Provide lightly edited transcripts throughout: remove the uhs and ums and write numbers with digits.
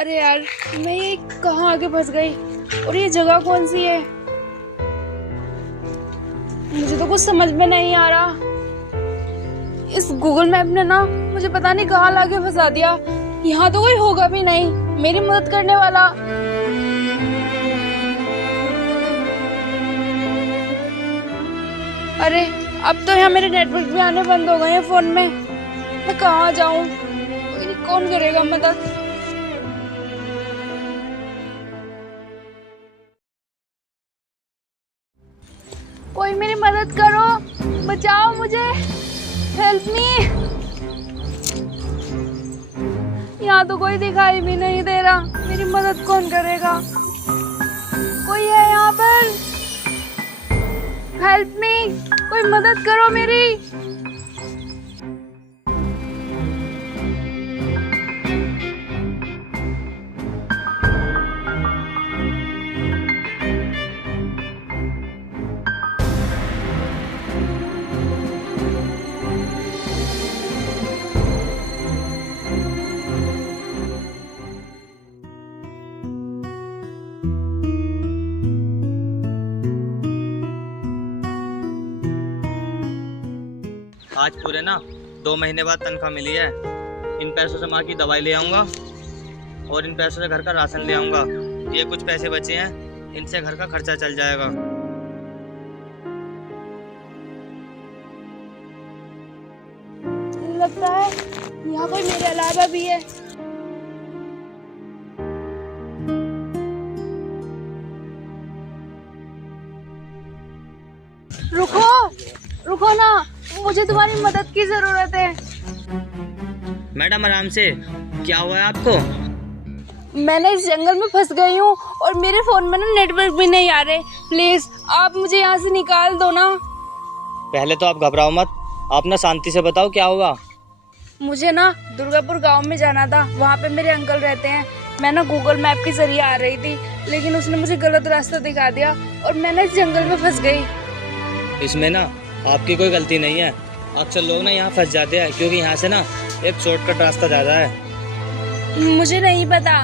अरे यार, मैं ये कहाँ आके फंस गई और ये जगह कौन सी है? मुझे तो कुछ समझ में नहीं आ रहा। इस गूगल मैप ने ना मुझे पता नहीं कहाँ लाके फंसा दिया। यहाँ तो कोई होगा भी नहीं मेरी मदद करने वाला। अरे अब तो यहाँ मेरे नेटवर्क भी आने बंद हो गए हैं फोन में। मैं कहाँ जाऊँ? मेरी कौन करेगा मदद? कोई मेरी मदद करो, बचाओ मुझे, हेल्प मी। यहाँ तो कोई दिखाई भी नहीं दे रहा, मेरी मदद कौन करेगा? कोई है यहाँ पर? हेल्प मी, कोई मदद करो मेरी। आज पूरे ना 2 महीने बाद तनख्वाह मिली है। इन पैसों से माँ की दवाई ले आऊँगा और इन पैसों से घर का राशन ले आऊँगा। ये कुछ पैसे बचे हैं, इनसे घर का खर्चा चल जाएगा। लगता है यहाँ कोई मेरे अलावा भी है। रुको रुको ना, मुझे तुम्हारी मदद की जरूरत है। मैडम आराम से, क्या हुआ है आपको? मैंने इस जंगल में फंस गई हूँ और मेरे फोन में ना नेटवर्क भी नहीं आ रहे। प्लीज आप मुझे यहाँ से निकाल दो ना। पहले तो आप घबराओ मत, आप ना शांति से बताओ क्या हुआ। मुझे ना दुर्गापुर गांव में जाना था, वहाँ पे मेरे अंकल रहते हैं। मैं ना गूगल मैप के जरिए आ रही थी, लेकिन उसने मुझे गलत रास्ता दिखा दिया और मैं ना इस जंगल में फंस गई। इसमें ना आपकी कोई गलती नहीं है। अक्सर लोग ना यहाँ फंस जाते हैं क्योंकि यहाँ से ना एक शॉर्टकट रास्ता ज़्यादा है। मुझे नहीं पता।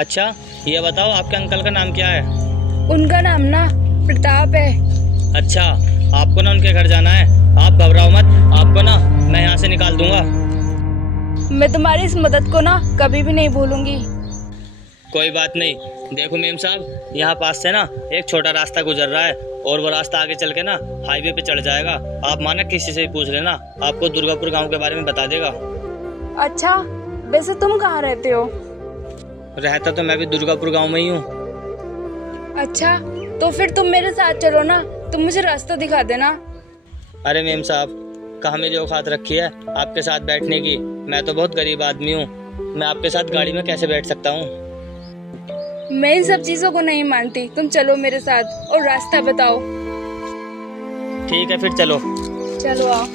अच्छा ये बताओ आपके अंकल का नाम क्या है? उनका नाम ना प्रताप है। अच्छा आपको ना उनके घर जाना है, आप घबराओ मत, आपको ना मैं यहाँ से निकाल दूंगा। मैं तुम्हारी इस मदद को ना कभी भी नहीं भूलूंगी। कोई बात नहीं। देखो मेम साहब, यहाँ पास से ना एक छोटा रास्ता गुजर रहा है और वो रास्ता आगे चल के ना हाईवे पे चढ़ जाएगा। आप माना किसी से भी पूछ लेना, आपको दुर्गापुर गांव के बारे में बता देगा। अच्छा वैसे तुम कहाँ रहते हो? रहता तो मैं भी दुर्गापुर गांव में ही हूँ। अच्छा तो फिर तुम मेरे साथ चलो ना, तुम मुझे रास्ता दिखा देना। अरे मेम साहब, कहाँ मेरी औकात रखी है आपके साथ बैठने की? मैं तो बहुत गरीब आदमी हूँ, मैं आपके साथ गाड़ी में कैसे बैठ सकता हूँ? मैं इन सब चीजों को नहीं मानती, तुम चलो मेरे साथ और रास्ता बताओ। ठीक है फिर चलो। चलो आओ।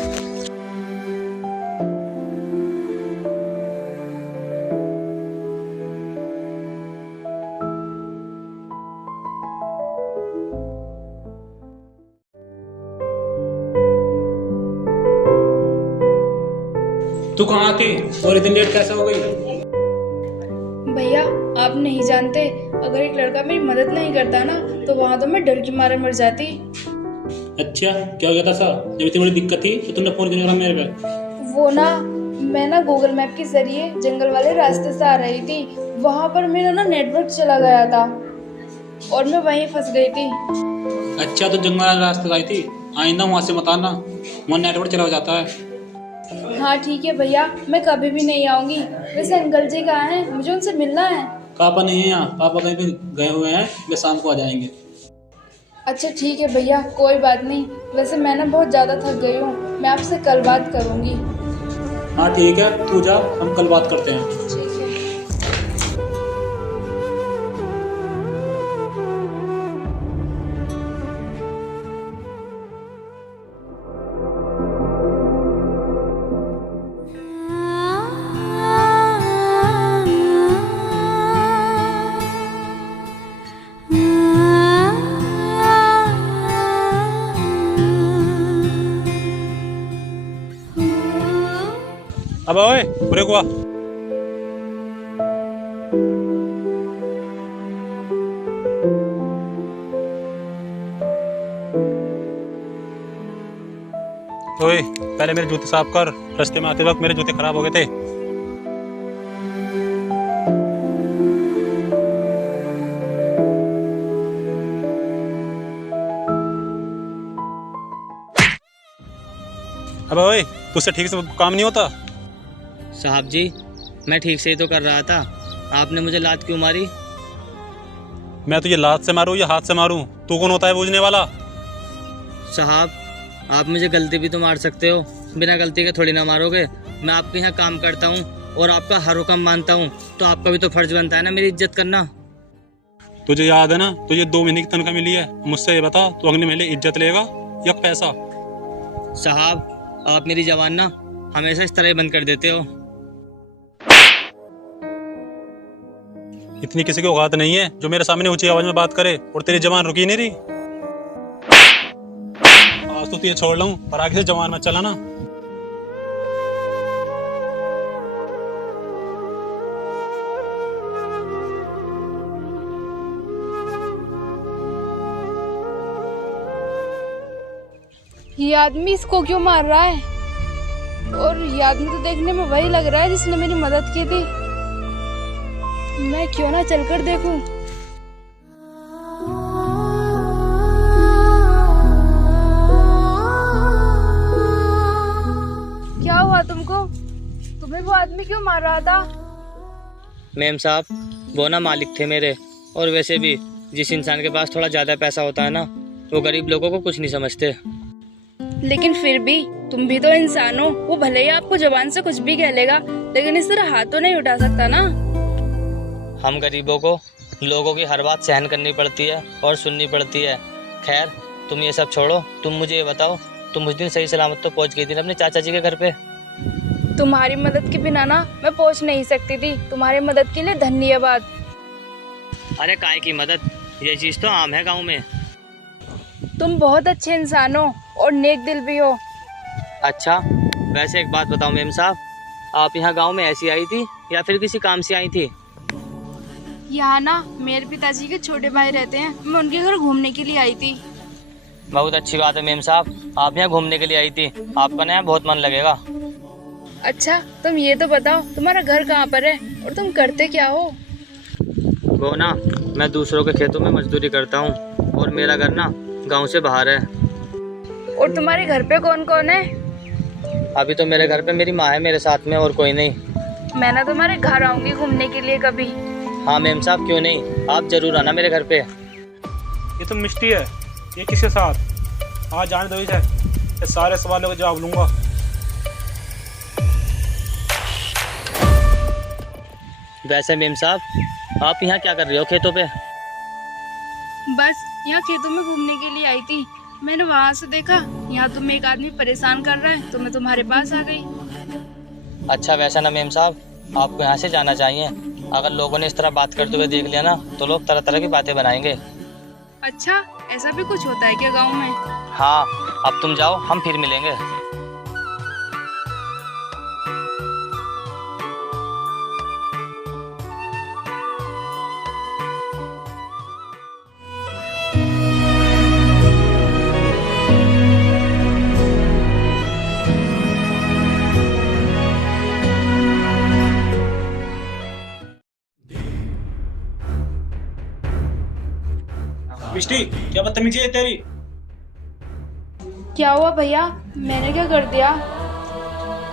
तू कहाँ थी और इतनी लेट कैसे हो गई? भैया आप नहीं जानते, अगर एक लड़का मेरी मदद नहीं करता ना तो वहाँ तो मैं डर के मारे मर जाती। अच्छा क्या हो गया था सर? जब इतनी बड़ी दिक्कत थी तो तुमने फोन क्यों करा मेरे पे? वो ना मैं ना गूगल मैप के जरिए जंगल वाले रास्ते से आ रही थी, वहाँ पर मेरा ना नेटवर्क चला गया था और मैं वहीं फंस गई थी। अच्छा तो जंगल वाले रास्ते से आई थी, आइंदा वहाँ से मत आना, वहाँ नेटवर्क चला जाता है। हाँ ठीक है भैया, मैं कभी भी नहीं आऊंगी। वैसे अंकल जी कहाँ हैं? मुझे उनसे मिलना है। पापा नहीं है यहाँ, पापा कहीं पे गए हुए हैं, वे शाम को आ जाएंगे। अच्छा ठीक है भैया, कोई बात नहीं। वैसे मैं ना बहुत ज़्यादा थक गई हूँ, मैं आपसे कल बात करूँगी। हाँ ठीक है, तू जा, हम कल बात करते हैं। ठीक है। अब ओए पूरे को ओए, पहले मेरे जूते साफ कर। रास्ते में आते वक्त मेरे जूते खराब हो गए थे। अबे ओए, तुझसे ठीक से काम नहीं होता? साहब जी, मैं ठीक से ही तो कर रहा था। आपने मुझे लात क्यों मारी? मैं तुझे लात से मारूं या हाथ से मारूं? तू कौन होता है पूछने वाला? साहब, आप मुझे गलती भी तो मार सकते हो, बिना गलती के थोड़ी ना मारोगे। मैं आपके यहाँ काम करता हूँ और आपका हर हुक्म मानता हूँ, तो आपका भी तो फर्ज बनता है ना मेरी इज्जत करना। तुझे याद है ना, तुझे 2 महीने की तनख्वाह मिली है। मुझसे ये बता, तू अगले महीने इज्जत लेगा या पैसा? साहब, आप मेरी जबान ना हमेशा इस तरह ही बंद कर देते हो। इतनी किसी की औकात नहीं है जो मेरे सामने ऊंची आवाज में बात करे, और तेरी जबान रुकी नहीं रही। आज तो तुझे छोड़ लूं, पर आगे से जबान मत चलाना। ये आदमी इसको क्यों मार रहा है? और ये आदमी तो देखने में वही लग रहा है जिसने मेरी मदद की थी। मैं क्यों ना चलकर देखूं। क्या हुआ तुमको? तुम्हें वो आदमी क्यों मार रहा था? मैम साहब, वो ना मालिक थे मेरे, और वैसे भी जिस इंसान के पास थोड़ा ज़्यादा पैसा होता है ना, वो गरीब लोगों को कुछ नहीं समझते। लेकिन फिर भी तुम भी तो इंसान हो। वो भले ही आपको जबान से कुछ भी कह लेगा, लेकिन इस तरह हाथ तो नहीं उठा सकता ना। हम गरीबों को लोगों की हर बात सहन करनी पड़ती है और सुननी पड़ती है। खैर, तुम ये सब छोड़ो, तुम मुझे ये बताओ, तुम उस दिन सही सलामत तो पहुंच गई थी ना अपने चाचा जी के घर पे? तुम्हारी मदद के बिना ना मैं पहुंच नहीं सकती थी। तुम्हारी मदद के लिए धन्यवाद। अरे काय की मदद, ये चीज़ तो आम है गाँव में। तुम बहुत अच्छे इंसान हो और नेक दिल भी हो। अच्छा, वैसे एक बात बताओ मैम साहब, आप यहाँ गांव में ऐसी आई थी या फिर किसी काम से आई थी? यहाँ ना मेरे पिताजी के छोटे भाई रहते हैं, मैं उनके घर घूमने के लिए आई थी। बहुत अच्छी बात है मैम साहब, आप यहाँ घूमने के लिए आई थी। आपका ना यहाँ बहुत मन लगेगा। अच्छा, तुम ये तो बताओ, तुम्हारा घर कहाँ पर है और तुम करते क्या हो? वो ना, मैं दूसरों के खेतों में मजदूरी करता हूँ, और मेरा घर ना गांव से बाहर है। और तुम्हारे घर पे कौन कौन है? अभी तो मेरे घर पे मेरी माँ है मेरे साथ में, और कोई नहीं। मैं ना तुम्हारे घर आऊंगी घूमने के लिए कभी। हाँ मैम साहब, क्यों नहीं, आप जरूर आना मेरे घर पे। ये तो मिष्टी है, ये किसके साथ? आज जाने दो इसे, ये सारे सवालों का जवाब लूंगा। वैसे मैम साहब, आप यहाँ क्या कर रहे हो खेतों पे? बस यहाँ खेतों में घूमने के लिए आई थी। मैंने वहाँ से देखा यहाँ तुम्हें एक आदमी परेशान कर रहा है, तो मैं तुम्हारे पास आ गई। अच्छा, वैसा ना मैम साहब, आपको यहाँ से जाना चाहिए। अगर लोगों ने इस तरह बात करते हुए देख लिया ना, तो लोग तरह तरह की बातें बनाएंगे। अच्छा, ऐसा भी कुछ होता है क्या गाँव में? हाँ, अब तुम जाओ, हम फिर मिलेंगे। मिष्टी, क्या बदतमीजी है तेरी? क्या हुआ भैया? मैंने क्या कर दिया?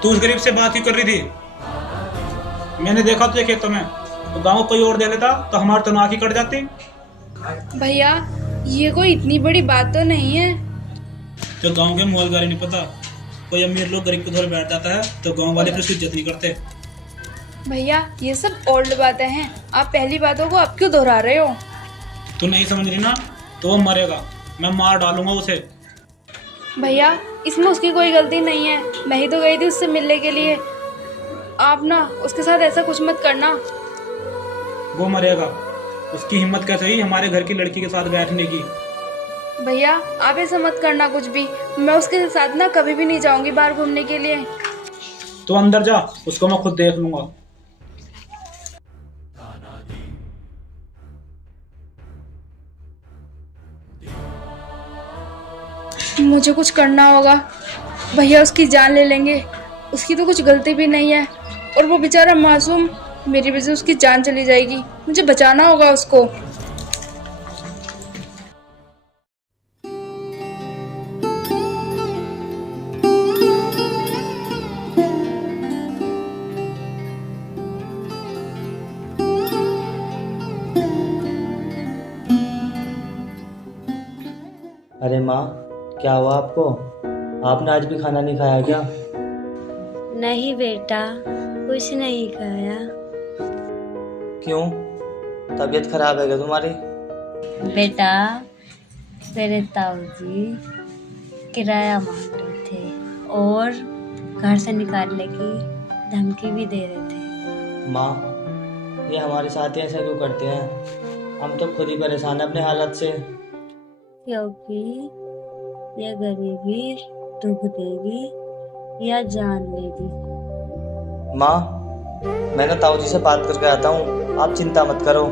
तू उस गरीब से बात ही कर रही थी। मैंने देखा तुझे खेतों में, तो गाँव कोई और दे लेता तो हमारी तो नाक ही कट जाती। भैया, ये कोई इतनी बड़ी बात तो नहीं है। जो गाँव के मोल गारी नहीं पता, कोई अमीर लोग गरीब के धोरे बैठ जाता है तो गाँव वाले फिर उसकी इज्जत नहीं करते। भैया, ये सब ओल्ड बातें हैं। आप पहली बातों को अब क्यों दोहरा रहे हो? तू नहीं समझ रही ना, तो वो मरेगा, मैं मार डालूंगा उसे। भैया, इसमें उसकी कोई गलती नहीं है। मैं ही तो गई थी उससे मिलने के लिए। आप ना उसके साथ ऐसा कुछ मत करना। वो मरेगा, उसकी हिम्मत कैसे हुई हमारे घर की लड़की के साथ बैठने की? भैया, आप ऐसा मत करना कुछ भी। मैं उसके साथ ना कभी भी नहीं जाऊंगी बाहर घूमने के लिए। तो अंदर जा, उसको मैं खुद देख लूंगा। मुझे कुछ करना होगा। भैया उसकी जान ले लेंगे। उसकी तो कुछ गलती भी नहीं है और वो बेचारा मासूम, मेरी वजह से उसकी जान चली जाएगी। मुझे बचाना होगा उसको। अरे माँ, क्या हुआ आपको? आपने आज भी खाना नहीं खाया क्या? नहीं बेटा, कुछ नहीं खाया। क्यों? तबीयत खराब है क्या तुम्हारी? बेटा, तेरे ताऊ जी किराया मांग रहे थे और घर से निकालने की धमकी भी दे रहे थे। माँ, ये हमारे साथ ही ऐसा क्यों करते हैं? हम तो खुद ही परेशान हैं अपने हालत से। क्योंकि ये गरीबी दुख देगी या जान लेगी। माँ, मैं ना ताऊ जी से बात करके आता हूँ, आप चिंता मत करो।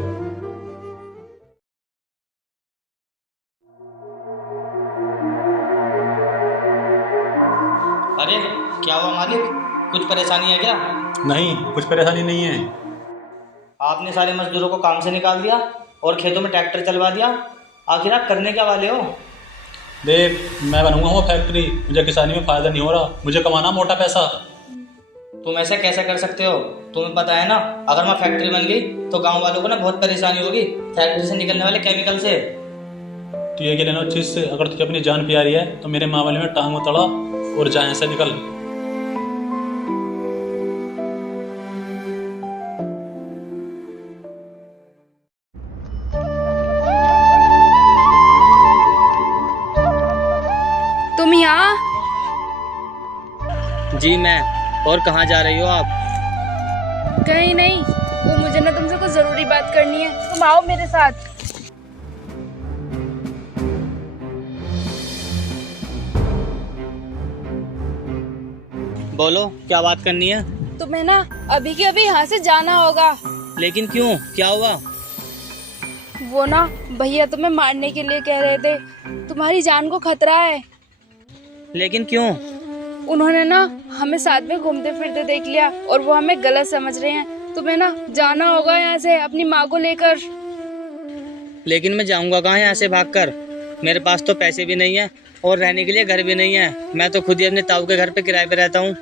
अरे क्या हुआ मालिक, कुछ परेशानी है क्या? नहीं, कुछ परेशानी नहीं है। आपने सारे मजदूरों को काम से निकाल दिया और खेतों में ट्रैक्टर चलवा दिया। आखिर आप करने क्या वाले हो? देख, मैं बनूंगा वो फैक्ट्री, मुझे किसानी में फायदा नहीं हो रहा, मुझे कमाना मोटा पैसा। तुम ऐसे कैसे कर सकते हो? तुम्हें पता है ना, अगर मैं फैक्ट्री बन गई तो गांव वालों को ना बहुत परेशानी होगी फैक्ट्री से निकलने वाले केमिकल से। तो ये क्या लेना उस चीज से? अगर तुझे अपनी जान प्यारी है तो मेरे माँ वाले में टांग उतड़ा और जा से निकल। तुम यहाँ? जी मैं। और कहाँ जा रही हो आप? कहीं नहीं, वो मुझे ना तुमसे कुछ जरूरी बात करनी है। तुम आओ मेरे साथ। बोलो, क्या बात करनी है? तुम्हें ना अभी के अभी यहाँ से जाना होगा। लेकिन क्यों, क्या हुआ? वो ना भैया तुम्हें मारने के लिए कह रहे थे, तुम्हारी जान को खतरा है। लेकिन क्यों? उन्होंने ना हमें साथ में घूमते फिरते देख लिया और वो हमें गलत समझ रहे हैं। तुम्हें ना जाना होगा यहाँ से अपनी माँ को लेकर। लेकिन मैं जाऊंगा कहाँ यहाँ से भागकर? मेरे पास तो पैसे भी नहीं है और रहने के लिए घर भी नहीं है। मैं तो खुद ही अपने ताऊ के घर पे किराए पे रहता हूँ।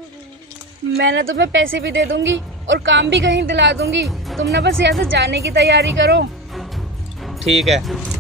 मैं ना तुम्हें पैसे भी दे दूंगी और काम भी कहीं दिला दूंगी। तुम ना बस यहाँ से जाने की तैयारी करो। ठीक है।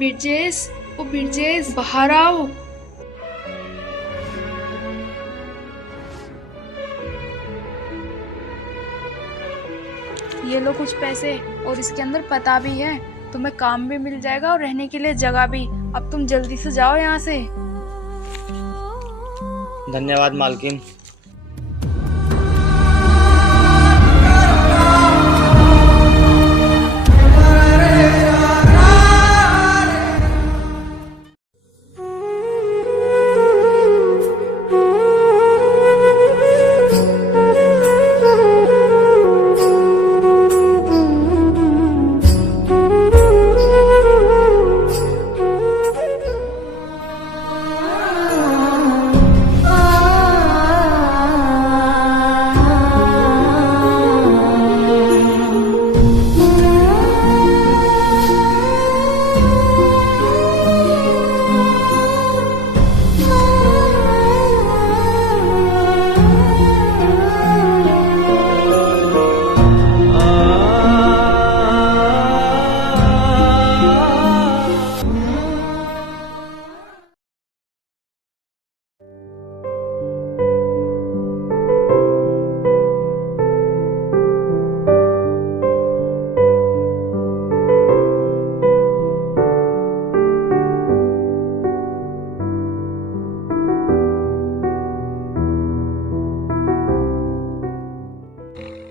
बिरजेश, ओ बिरजेश, बाहर आओ। ये लो कुछ पैसे और इसके अंदर पता भी है। तुम्हें काम भी मिल जाएगा और रहने के लिए जगह भी। अब तुम जल्दी से जाओ यहाँ से। धन्यवाद मालकिन।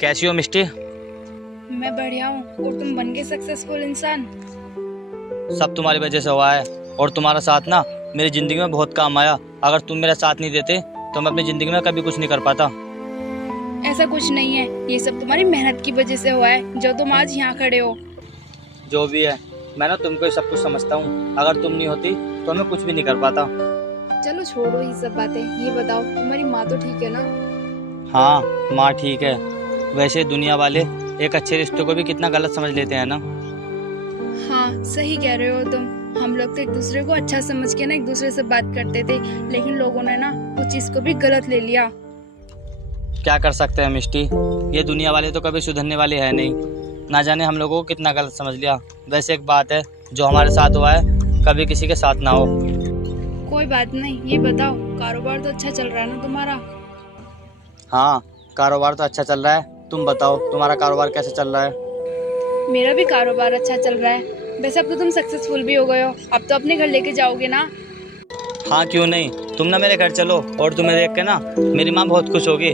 कैसी हो मिष्टी? मैं बढ़िया हूँ और तुम बन गए सक्सेसफुल इंसान। सब तुम्हारी वजह से हुआ है और तुम्हारा साथ ना मेरी ज़िंदगी में बहुत काम आया। अगर तुम मेरा साथ नहीं देते तो मैं अपनी ज़िंदगी में कभी कुछ नहीं कर पाता। ऐसा कुछ नहीं है, ये सब तुम्हारी मेहनत की वजह से हुआ है जो तुम आज यहाँ खड़े हो। जो भी है, मैं ना तुमको ही सब कुछ समझता हूँ। अगर तुम नहीं होती तो मैं कुछ भी नहीं कर पाता। चलो छोड़ो ये सब बातें, ये बताओ तुम्हारी माँ तो ठीक है ना? हाँ, माँ ठीक है। वैसे दुनिया वाले एक अच्छे रिश्ते को भी कितना गलत समझ लेते हैं ना। हाँ सही कह रहे हो तुम। हम लोग तो एक दूसरे को अच्छा समझ के ना एक दूसरे से बात करते थे, लेकिन लोगों ने ना उस चीज को भी गलत ले लिया। क्या कर सकते हैं मिष्टी, ये दुनिया वाले तो कभी सुधरने वाले हैं नहीं। ना जाने हम लोगों को कितना गलत समझ लिया। वैसे एक बात है, जो हमारे साथ हुआ है कभी किसी के साथ ना हो। कोई बात नहीं, ये बताओ कारोबार तो अच्छा चल रहा है ना तुम्हारा? हाँ, कारोबार तो अच्छा चल रहा है। तुम बताओ तुम्हारा कारोबार कैसे चल रहा है? मेरा भी कारोबार अच्छा चल रहा है। वैसे अब तो तुम सक्सेसफुल भी हो गए हो, अब तो अपने घर लेके जाओगे ना? हाँ क्यों नहीं, तुम ना मेरे घर चलो और तुम्हें देख के ना मेरी माँ बहुत खुश होगी।